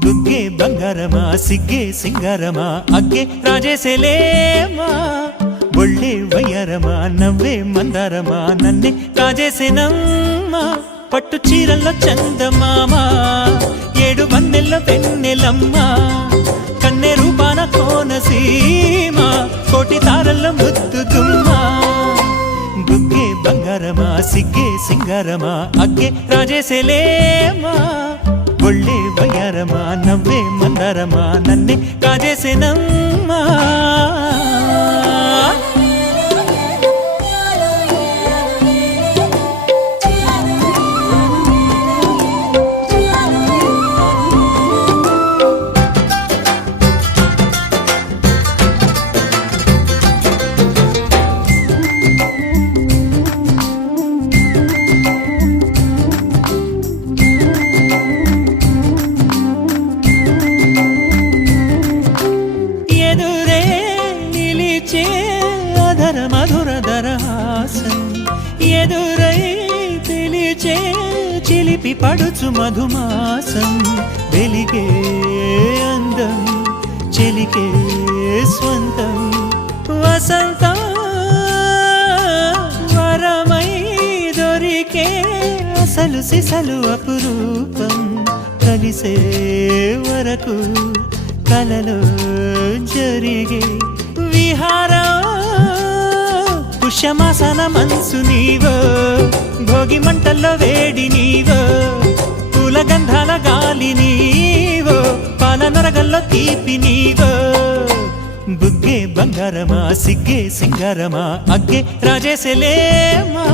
బుగ్గే బంగారమా సిగ్గే సింగారమా అగ్గే రాజేసేలేమా ఒళ్ళే వయ్యారమా నవ్వే మందారమా నన్నే కాజేసేనమ్మా పట్టు చీరల్లో చందమామా ఏడు వన్నెల్లో వెన్నెలమ్మా కన్నె రూపాన కోనసీమ కోటి తారల్లో ముద్దుగుమ్మా బుగ్గే బంగారమా సిగ్గే సింగారమా అగ్గే రాజేసేలేమా ఒళ్ళే వయ్యారమా నవ్వే మందారమా నన్నే కాజేసేనమ్మా మధురధరహాసం ఎదురై పిలిచే చిలిపి పడుచు మధుమాసం వెలిగే అందం చెలికే స్వంతం వసంతం వరమై దొరికే అసలు సిసలు అపురూపం కలిసే వరకు కలలో జరిగే విహారం పుష్యమాసన మనసు నీవో భోగి మంటల్లో వేడి నీవో పూల గంధాల గాలి నీవో పాల నొరగల్లో తీపి నీవో బుగ్గే బంగారమా సిగ్గే సింగారమా అగ్గే రాజేసేలేమా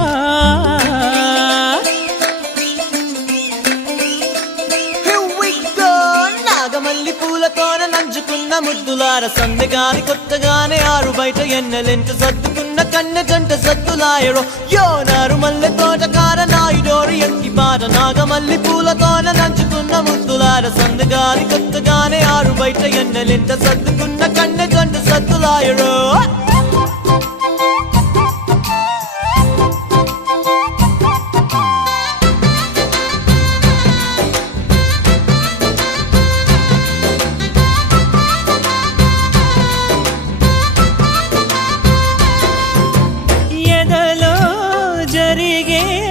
నాగమల్లి పూలతోన నంచుకున్న ముద్దులార సందెగాని కొత్తగానే ఆరు బయట ఎన్నెలెంట సర్దుకున్న కన్నె జంట సద్దులాయరో యోనారు మల్లె తోటకార నాయుడోరు ఎంకి బాట నాగమల్లి పూలతోన నంచుకున్న ముద్దులార సందెగాని కొత్తగానే ఆరు బయట ఎన్నెలెంట సర్దుకున్న కన్నె జంట సద్దులాయరో